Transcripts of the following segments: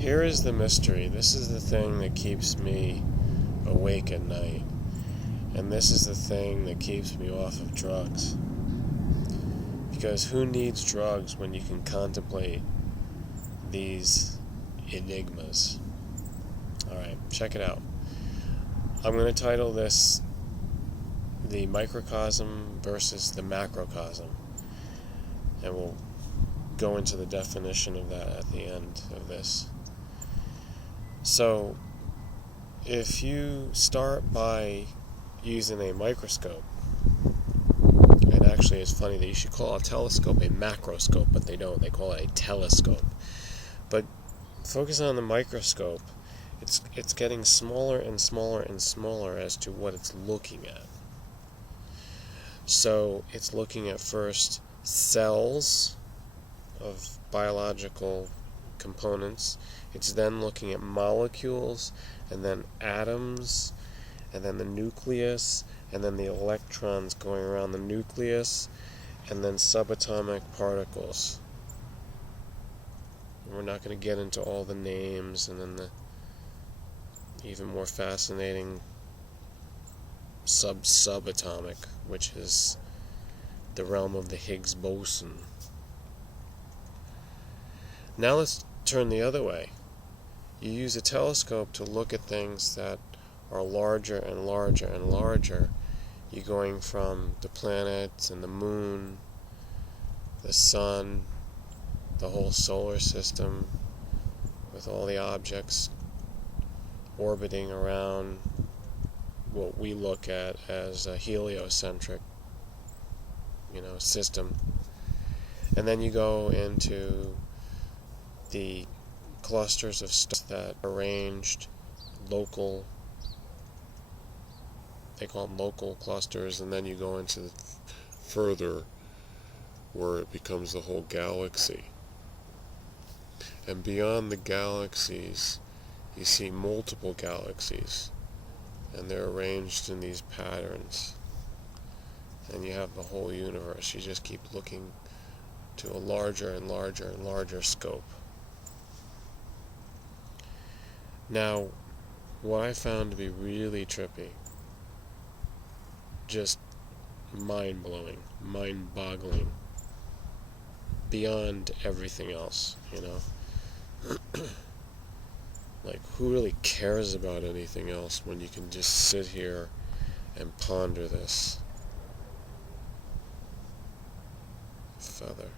Here is the mystery. This is the thing that keeps me awake at night. And this is the thing that keeps me off of drugs. Because who needs drugs when you can contemplate these enigmas? Alright, check it out. I'm going to title this the microcosm versus the macrocosm. And we'll go into the definition of that at the end of this. So, if you start by using a microscope, and actually it's funny that you should call a telescope a macroscope, but they don't, they call it a telescope. But focus on the microscope, it's getting smaller and smaller and smaller as to what it's looking at. So it's looking at first cells of biological components. It's then looking at molecules, and then atoms, and then the nucleus, and then the electrons going around the nucleus, and then subatomic particles. And we're not going to get into all the names, and then the even more fascinating subatomic, which is the realm of the Higgs boson. Now let's turn the other way. You use a telescope to look at things that are larger and larger and larger. You're going from the planets and the moon, the sun, the whole solar system, with all the objects orbiting around what we look at as a heliocentric, system. And then you go into the clusters of stars that are arranged local, they call them local clusters, and then you go into the further where it becomes the whole galaxy. And beyond the galaxies, you see multiple galaxies, and they're arranged in these patterns. And you have the whole universe. You just keep looking to a larger and larger and larger scope. Now, what I found to be really trippy, just mind-blowing, mind-boggling, beyond everything else, Like, who really cares about anything else when you can just sit here and ponder this? Feather.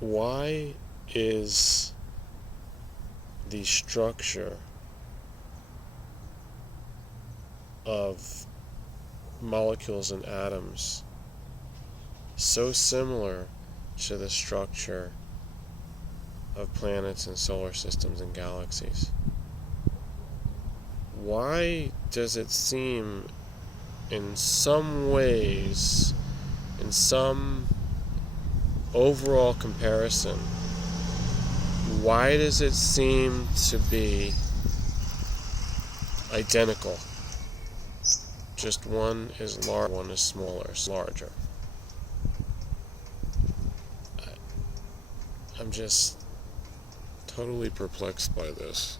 Why is the structure of molecules and atoms so similar to the structure of planets and solar systems and galaxies? Why does it seem in some ways, in some overall comparison, why does it seem to be identical? Just one is larger, one is smaller, larger. I'm just totally perplexed by this.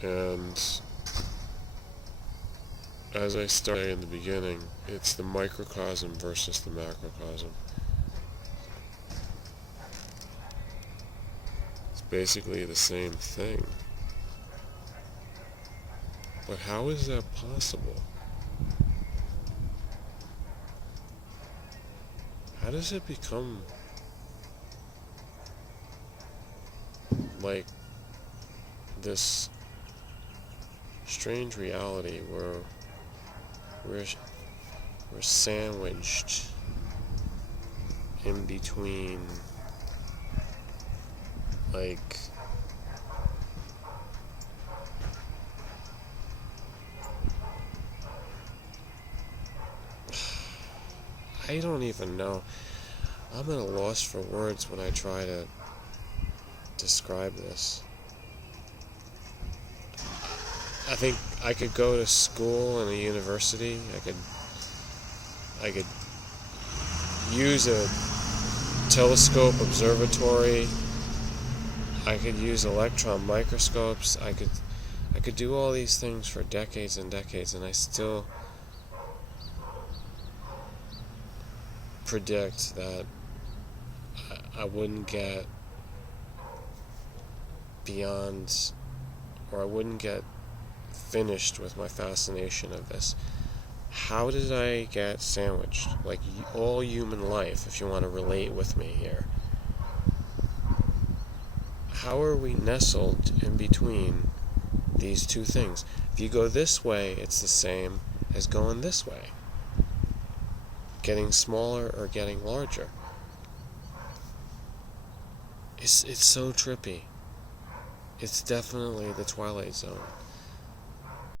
And as I started in the beginning, it's the microcosm versus the macrocosm. It's basically the same thing. But how is that possible? How does it become like this strange reality where we're sandwiched in between, like, I don't even know. I'm at a loss for words when I try to describe this. I think I could go to school and a university. I could use a telescope observatory. I could use electron microscopes. I could do all these things for decades and decades, and I still predict that I wouldn't get beyond, or I wouldn't get finished with my fascination of this. How did I get sandwiched? Like all human life, if you want to relate with me here. How are we nestled in between these two things? If you go this way, it's the same as going this way. Getting smaller or getting larger. It's so trippy. It's definitely the Twilight Zone.